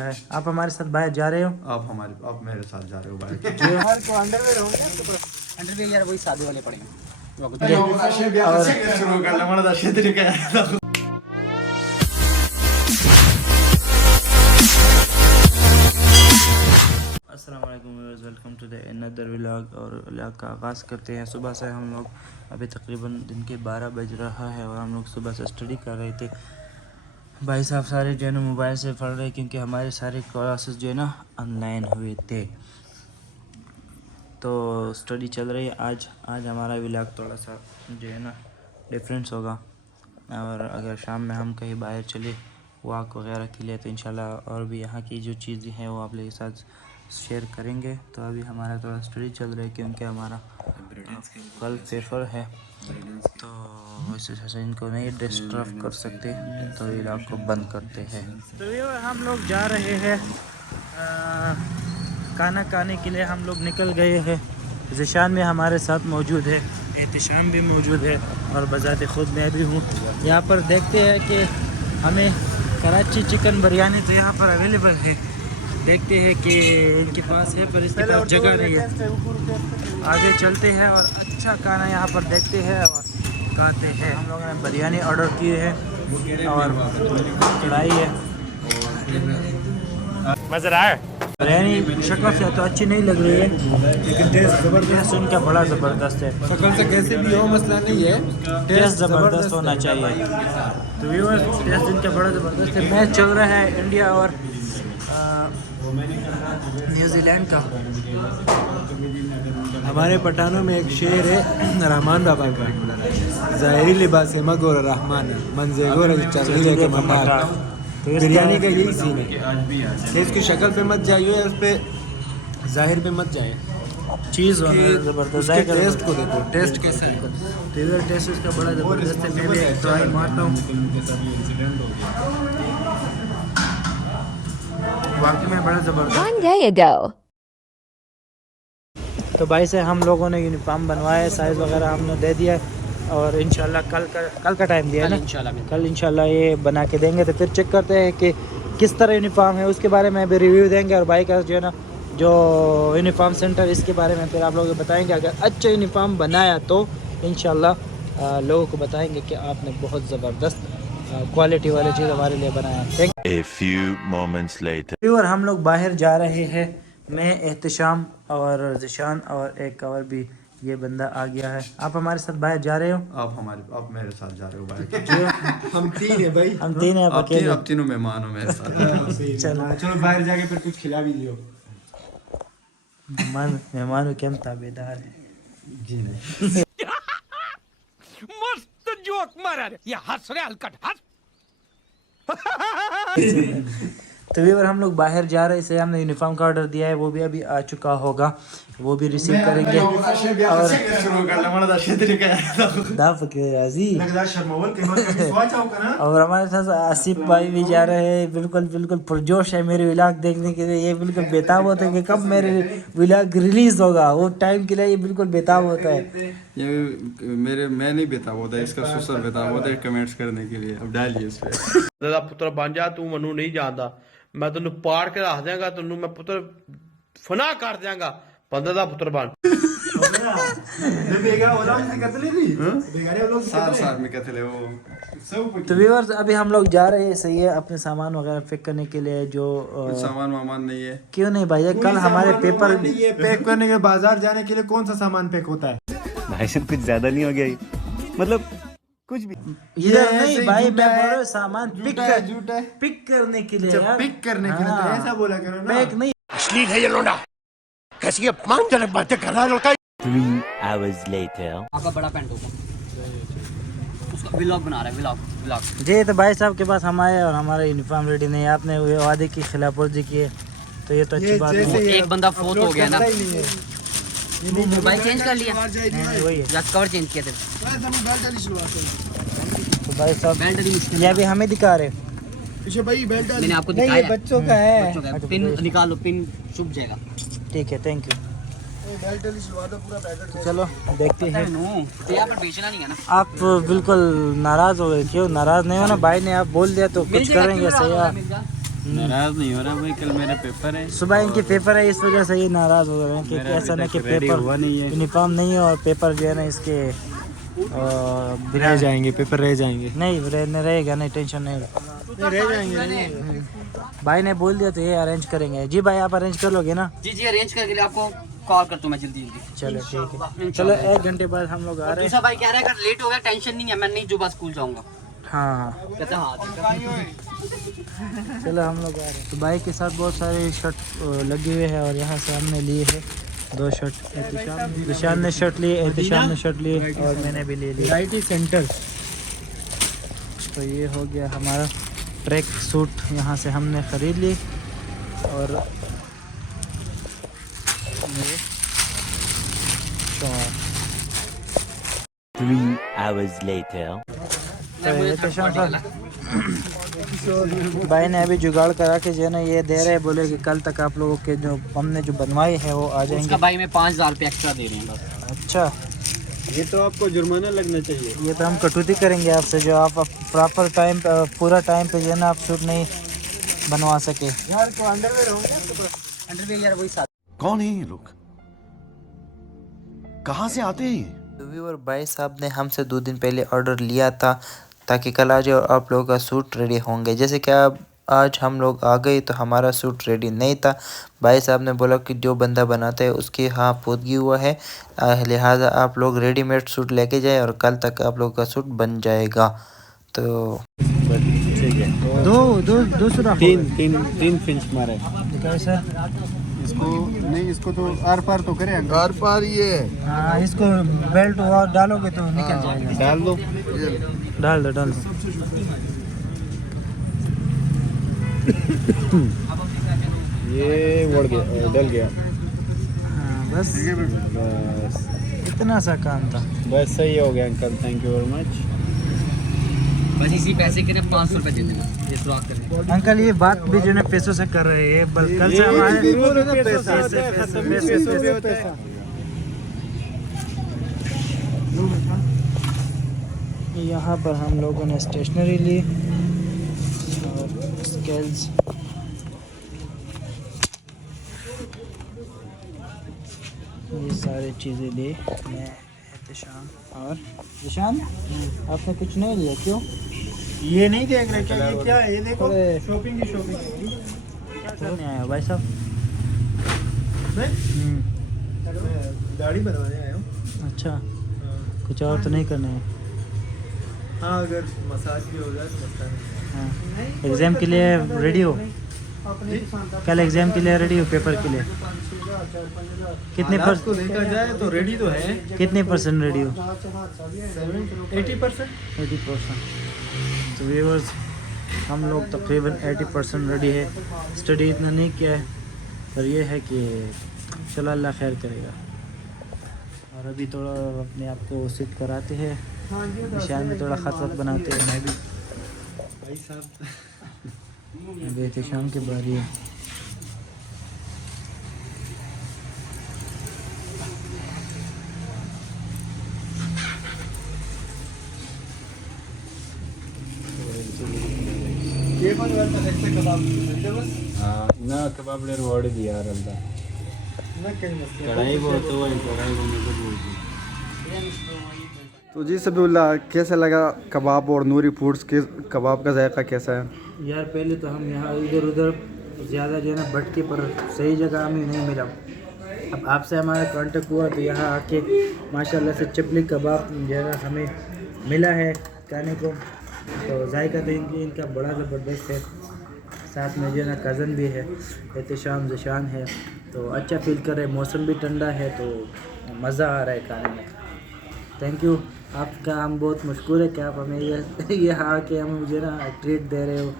है। आप हमारे साथ बाहर जा रहे हो? आप मेरे साथ जा रहे हो बाहर। अंडरवेयर यार वही सादे वाले पड़ेंगे। अस्सलाम वालेकुम, welcome to the another vlog. और व्लॉग का आगाज़ करते हैं। सुबह से हम लोग अभी तकरीबन दिन के 12 बज रहा है और हम लोग सुबह से स्टडी कर रहे थे। भाई साहब सारे जो है ना मोबाइल से पढ़ रहे, क्योंकि हमारे सारे क्लासेस जो है ना ऑनलाइन हुए थे, तो स्टडी चल रही है। आज हमारा व्लॉग थोड़ा सा जो है ना डिफरेंस होगा। और अगर शाम में हम कहीं बाहर चले वॉक वगैरह के लिए तो इंशाल्लाह और भी यहाँ की जो चीज़ें हैं वो आप लोगों के साथ शेयर करेंगे। तो अभी हमारा थोड़ा स्टडी चल रहा है क्योंकि हमारा कल पेपर है, तो इस वजह से इनको नहीं डिस्टर्ब कर सकते, तो व्लॉग को बंद करते हैं। तो ये हम लोग जा रहे हैं खाना खाने के लिए। हम लोग निकल गए हैं। ज़िशान में हमारे साथ मौजूद है, एहतिशाम भी मौजूद है और बजाते ख़ुद मैं भी हूँ। यहाँ पर देखते हैं कि हमें कराची चिकन बिरयानी तो यहाँ पर अवेलेबल है, देखते हैं कि इनके पास है पर इसके पास जगह नहीं है। आगे चलते हैं और अच्छा खाना यहाँ पर देखते हैं और खाते हैं। हम लोगों ने बिरयानी ऑर्डर की है और कढ़ाई है। मज़ा आया? बिरयानी शक्ल से तो अच्छी नहीं लग रही है, लेकिन टेस्ट ज़बरदस्त उनका बड़ा ज़बरदस्त है। शक्ल से कैसे भी हो मसला नहीं है, टेस्ट ज़बरदस्त होना चाहिए। तो व्यूअर्स टेस्ट इनका बड़ा ज़बरदस्त है। मैच चल रहा है इंडिया और न्यूजीलैंड का। हमारे पठानों में एक शेर है रहमान बाबा का, ज़ाहिरी लिबास मगोर रहमान मंजेगोर चरगीले के मटार। तो बिरयानी का यही सीन है कि इसकी शक्ल पे मत जाइए, उस पे ज़ाहिर पे मत जाए, चीज़ ज़बरदस्त है। टेस्ट को देखो, टेस्ट कैसा है। तो इधर टेस्ट इसका बड़ा ज़बरदस्त है। मैं भी एक ट्राई मारता हूँ, वाकई में बड़ा ज़बरदस्त। One day ago. तो भाई से हम लोगों ने यूनिफॉर्म बनवाया, साइज़ वगैरह हमने दे दिया और इंशाल्लाह कल का टाइम दिया है ना, कल इंशाल्लाह ये बना के देंगे। तो फिर चेक करते हैं कि किस तरह यूनिफॉर्म है, उसके बारे में भी रिव्यू देंगे। और भाई का जो है ना जो यूनिफॉर्म सेंटर, इसके बारे में फिर आप लोग बताएंगे। अगर अच्छा यूनिफॉर्म बनाया तो इंशाल्लाह लोगों को बताएंगे कि आपने बहुत ज़बरदस्त क्वालिटी वाली चीज़ हमारे लिए बनाया। Thank A few moments later. You. और हम लोग बाहर जा रहे हैं, मैं, एहतिशाम और ज़िशान और एक और भी ये बंदा आ गया है। आप हमारे साथ बाहर जा रहे हो? आप मेरे साथ जा रहे हो बाहर। हम तीन है भाई, हम तीन हैं, आप अकेले? आप तीनों मेहमान हो मेरे साथ। चलो बाहर जाके फिर कुछ खिला भी लियो। मेहमान के हम ताबेदार हैं जी नहीं। मस्त जोक मारा रे, ये हंस रहे हलकट हंस। तो व्यूअर हम लोग बाहर जा रहे हैं। हमने यूनिफॉर्म का ऑर्डर दिया है, वो भी अभी आ चुका होगा, वो भी रिसीव करेंगे। और हमारे साथ आसिफ भाई भी जा रहे हैं। बिल्कुल पुरजोश है मेरे व्लॉग देखने के लिए। ये बिल्कुल बेताब होता है कि कब मेरे व्लॉग रिलीज होगा, वो टाइम के लिए ये बिल्कुल बेताब होता है। ये मैं नहीं बेताब होता है, इसका सुसर बेताब होता है कमेंट्स करने के लिए। अब डालिए इस पे। ਦਾ ਪੁੱਤਰ ਬਣ ਜਾ, ਤੂੰ ਮੈਨੂੰ ਨਹੀਂ ਜਾਣਦਾ, ਮੈਂ ਤੈਨੂੰ ਪਾੜ ਕੇ ਰੱਖ ਦਿਆਂਗਾ, ਤੈਨੂੰ ਮੈਂ ਪੁੱਤਰ ਫਨਾ ਕਰ ਦਿਆਂਗਾ, ਬੰਦੇ ਦਾ ਪੁੱਤਰ ਬਣ। तो व्यूअर्स अभी हम लोग जा रहे हैं, सही है, अपने सामान वगैरह पैक करने के लिए। जो सामान वामान नहीं है। क्यों नहीं भाई, कल हमारे पेपर पैक करने के बाजार जाने के लिए कौन सा सामान पैक होता है भाई साहब? कुछ ज्यादा नहीं हो गया मतलब कुछ भी इधर नहीं भाई, मैं बोल रहा हूँ सामान पिक करने के लिए। पिक करने के लिए तो ऐसा बोला करो ना, पैक नहीं। अश्लील है ये लोंडा, कैसी अपमानजनक बातें कर रहा है लड़का। 3 hours later. आपका बड़ा पैंट होगा, उसका व्लॉग बना रहा है, व्लॉग। जी तो भाई साहब के पास हम आए और हमारा यूनिफॉर्म रेडी नहीं है। आपने वादे की खिलाफ वर्जी की है, तो ये तो अच्छी बात है। एक बंदा फोत हो गया ना, मोबाइल चेंज कर लिया, वही है। या कवर चेंज किया थे। तो भाई साहब ये अभी हमें दिखा रहे हैं। मैंने आपको नहीं, ये दिखाया बच्चों का है। बच्चों का। पिन निकालो, पिन छुप जाएगा। ठीक है, थैंक यू। चलो देखते हैं। तो यहाँ पर बेचना नहीं है ना। आप बिल्कुल नाराज हो गए, क्यों नाराज नहीं हो ना? भाई ने आप बोल दिया तो कुछ करेंगे। सही है, नाराज नहीं हो रहा भाई, कल मेरे पेपर है। सुबह इनके पेपर है, इस वजह से ये नाराज़ हो रहे हैं कि ऐसा ना कि पेपर हुआ नहीं है, यूनिफॉर्म नहीं है और पेपर जो है ना इसके रह जाएंगे, पेपर रह जाएंगे। नहीं रहेगा नहीं, टेंशन नहीं रह जाएंगे। भाई ने बोल दिया तो ये अरेंज करेंगे। जी भाई आप अरेंज कर लोगे ना? जी जी अरेंज करके लिए आपको कॉल करता हूँ मैं जल्दी जल्दी। चलो ठीक है, चलो 1 घंटे बाद हम लोग आ रहे हैं। दूसरा भाई कह रहा है अगर लेट हो गया टेंशन नहीं है, मैं नहीं जुबा स्कूल जाऊंगा। हाँ कहते हैं हाँ। चलो हम लोग आ रहे हैं। तो बाइक के साथ बहुत सारे शर्ट लगे हुए हैं और यहाँ से हमने लिए है 2 शर्ट। दिशान ने शर्ट लिए, एहतिशाम ने शर्ट लिए और मैंने भी ले ली। IT centre. तो ये हो गया हमारा ट्रैक सूट, यहाँ से हमने ख़रीद ली। और ये शॉर्ट। 3 hours later. तो एहतिशाम साहब भाई ने अभी जुगाड़ करा के जो है ना ये दे रहे, बोले कि कल तक आप लोगों के जो हमने जो बनवाए हैं वो आ जाएंगे। उसका भाई में 5000 रुपये एक्स्ट्रा दे रहे हैं बस। अच्छा, ये तो आपको जुर्माना लगना चाहिए। ये तो हम कटौती करेंगे आपसे, जो आप प्रॉपर टाइम पूरा टाइम पे जो है ना आप सूट नहीं बनवा सके। यार को अंडरवेयर होंगे अंडरवेयर यार वही साथ। कौन है ये लोग, कहाँ से आते हैं? और भाई साहब ने हमसे 2 दिन पहले ऑर्डर लिया था ताकि कल आ जाए और आप लोगों का सूट रेडी होंगे। जैसे कि अब आज हम लोग आ गए तो हमारा सूट रेडी नहीं था। भाई साहब ने बोला कि जो बंदा बनाता है उसके हाँ पोतगी हुआ है, लिहाजा आप लोग रेडीमेड सूट लेके जाए और कल तक आप लोगों का सूट बन जाएगा। तो ठीक है। दो सुराख 3 फिंच मारे। कैसा? इसको नहीं, इसको तो आर पार तो करे। आर पार ये हाँ, इसको बेल्ट और डालोगे तो निकल जाएगा। डाल दो। डाल दो। ये बढ़ गया, डल गया। हाँ बस बस इतना सा काम था। बस सही हो गया uncle, thank you very much. बस इसी पैसे के लिए 500 रुपये दे देना ये सुराख करने। अंकल ये बात भी जो है पैसों से कर रहे हैं, बल कल से हमारे पैसा। यहाँ पर हम लोगों ने स्टेशनरी ली और स्केल्स। ये सारी चीज़ें ली मैं, एहतिशाम और निशान। आपने कुछ नहीं लिया क्यों? ये नहीं देख रहे क्या? ये क्या है? ये देखो, अरे। शॉपिंग की शॉपिंग। क्या करने आया भाई साहब? मैं दाढ़ी बनवाने आया हूँ। अच्छा, कुछ और तो नहीं करना है? हाँ, अगर मसाज भी हो जाए तो बता दें। हाँ, एग्ज़ाम के लिए रेडी हो? कल एग्ज़ाम के लिए रेडी हो? पेपर के लिए कितने हालात को देखा जाए तो रेडी तो है। कितने % रेडी हो? 80%। 80%। तो व्यूअर्स हम लोग तकरीबन 80% रेडी है। स्टडी इतना नहीं किया है, पर यह है कि चलो अल्लाह खैर करेगा। और अभी थोड़ा अपने आप को सिद्ध कराते हैं, निशान में थोड़ा ख़त वत बनाते हैं। मैं भी भाई साहब अभी एहतिशाम की बारी है। ना कबाब ले रोड दिया रंदा कढ़ाई बहुत हुआ है, कढ़ाई को मुझे बोलती। तो जी सबीउल्लाह, कैसा लगा कबाब और नूरी फूड्स के कबाब का जायका कैसा है? यार पहले तो हम यहाँ इधर उधर ज़्यादा जो है ना भटके, पर सही जगह हमें नहीं मिला। अब आपसे हमारा कांटेक्ट हुआ तो यहाँ आके माशाल्लाह से चपली कबाब जो है ना हमें मिला है खाने को। तो जायका तो इनका बड़ा ज़बरदस्त है। साथ में जो है ना कज़न भी है, एहतिशाम ज़शान है, तो अच्छा फील कर रहे। मौसम भी ठंडा है तो मज़ा आ रहा है खाने में। थैंक यू आपका, हम बहुत मशकूर है कि आप हमें ये आके हम मुझे ना ट्रीट दे रहे हो।